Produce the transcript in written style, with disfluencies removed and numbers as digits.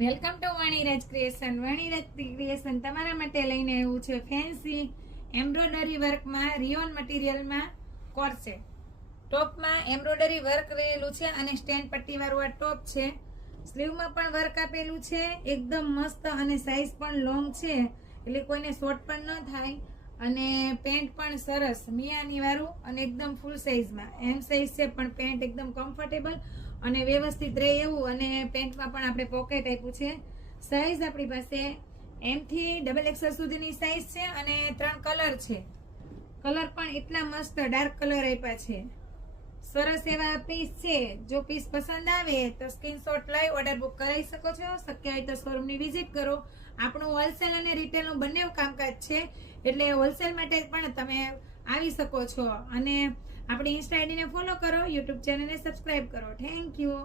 Welcome to Vaniraj creation. Vaniraj creation તમારા માટે લઈને આવ્યું છે ફેન્સી એમ્બ્રોઇડરી વર્કમાં રિયોન મટીરિયલમાં કોર્સેટ. ટોપમાં એમ્બ્રોઇડરી વર્ક રહેલું છે અને સ્ટેન્ડ પટ્ટી વાળું આ ટોપ છે. સ્લીવમાં પણ વર્ક આપેલું છે, એકદમ મસ્ત અને સાઈઝ પણ લોંગ છે એટલે કોઈને શોર્ટ પણ ન થાય. અને પેન્ટ પણ સરસ મિયાની વાળું અને એકદમ ફૂલ સાઈઝમાં એમ સાઈઝ છે, પણ પેન્ટ એકદમ કમ્ફર્ટેબલ અને વ્યવસ્થિત રહે એવું. અને પેન્ટમાં પણ આપણે પોકેટ આપ્યું છે. સાઈઝ આપણી પાસે એમ થી XXL સુધીની સાઈઝ છે અને 3 કલર છે. કલર પણ એટલા મસ્ત ડાર્ક કલર આપ્યા છે. સરસ એવા પીસ છે. જો પીસ પસંદ આવે તો સ્ક્રીનશોટ લઈ ઓર્ડર બુક કરાવી શકો છો. શક્ય હોય તો શોરૂમની વિઝિટ કરો. આપણું હોલસેલ અને રિટેલનું બંને કામકાજ છે એટલે હોલસેલ માટે પણ તમે આવી શકો છો. અને આપણી ઇન્સ્ટા આઈડીને ફોલો કરો, યુટ્યુબ ચેનલને સબસ્ક્રાઇબ કરો. Thank you.